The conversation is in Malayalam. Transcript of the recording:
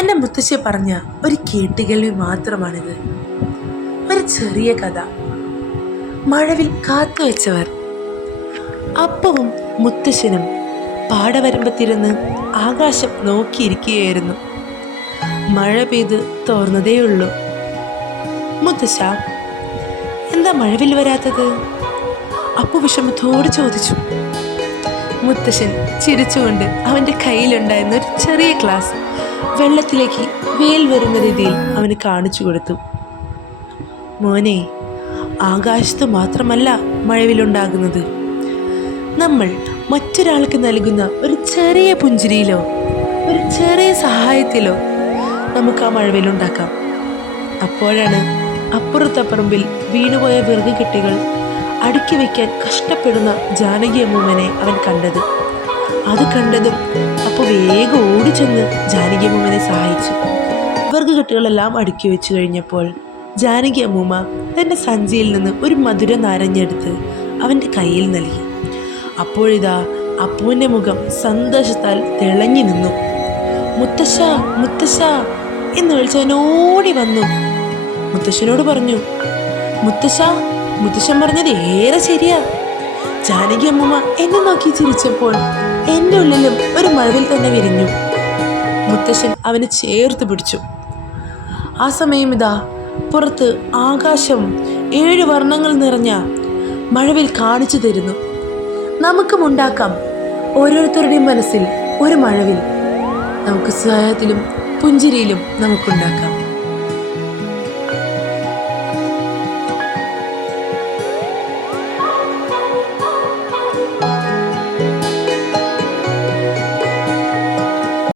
എൻ്റെ മുത്തശ്ശി പറഞ്ഞ ഒരു കേട്ടുകേൾവി മാത്രമാണിത്. ഒരു ചെറിയ കഥ. മഴവിൽ കാത്തുവെച്ചവർ. അപ്പവും മുത്തശ്ശനും പാടവരമ്പത്തിരുന്ന് ആകാശം നോക്കിയിരിക്കുകയായിരുന്നു. മഴ പെയ്ത് തോർന്നതേയുള്ളൂ. മുത്തശ്ശ, എന്താ മഴവിൽ വരാത്തത്? അപ്പു വിഷമത്തോട് ചോദിച്ചു. മുത്തശ്ശൻ ചിരിച്ചുകൊണ്ട് അവൻ്റെ കയ്യിലുണ്ടായിരുന്ന ഒരു ചെറിയ ഗ്ലാസ് വെള്ളത്തിലേക്ക് വെയിൽ വരുന്ന രീതിയിൽ അവന് കാണിച്ചു കൊടുത്തു. മോനെ, ആകാശത്ത് മാത്രമല്ല മഴവിലുണ്ടാകുന്നത്. നമ്മൾ മറ്റൊരാൾക്ക് നൽകുന്ന ഒരു ചെറിയ പുഞ്ചിരിയിലോ ഒരു ചെറിയ സഹായത്തിലോ നമുക്ക് ആ മഴവിലുണ്ടാക്കാം. അപ്പോഴാണ് അപ്പുറത്തപ്പറമ്പിൽ വീണുപോയ വിറക് കെട്ടികൾ അടുക്കി വയ്ക്കാൻ കഷ്ടപ്പെടുന്ന ജാനകി അമ്മൂമ്മനെ അവൻ കണ്ടത്. അത് കണ്ടതും അപ്പോൾ വേഗം ഓടിച്ചെന്ന് ജാനകി അമ്മൂമ്മനെ സഹായിച്ചു. വിറക് കെട്ടുകളെല്ലാം അടുക്കി വെച്ചു കഴിഞ്ഞപ്പോൾ ജാനകി അമ്മൂമ്മ തൻ്റെ സഞ്ചിയിൽ നിന്ന് ഒരു മധുര നാരഞ്ഞെടുത്ത് അവൻ്റെ കയ്യിൽ നൽകി. അപ്പോഴിതാ അപ്പുവിൻ്റെ മുഖം സന്തോഷത്താൽ തിളങ്ങി നിന്നു. മുത്തശ്ശ, മുത്തശ്ശ എന്ന് വിളിച്ചവനോടി വന്നു. മുത്തശ്ശനോട് പറഞ്ഞു, മുത്തശ്ശ, മുത്തശ്ശൻ പറഞ്ഞത് ഏറെ ശരിയാ. ജാനകി അമ്മൂമ്മ എന്നെ നോക്കി ചിരിച്ചപ്പോൾ എൻ്റെ ഉള്ളിലും ഒരു മഴവിൽ തന്നെ വിരിഞ്ഞു. മുത്തശ്ശൻ അവനെ ചേർത്ത് പിടിച്ചു. ആ സമയം ഇതാ പുറത്ത് ആകാശം 7 വർണ്ണങ്ങൾ നിറഞ്ഞ മഴവിൽ കാണിച്ചു തരുന്നു. നമുക്കും ഉണ്ടാക്കാം ഓരോരുത്തരുടെയും മനസ്സിൽ ഒരു മഴവിൽ. നമുക്ക് സ്നേഹത്തിലും പുഞ്ചിരിയിലും നമുക്കുണ്ടാക്കാം.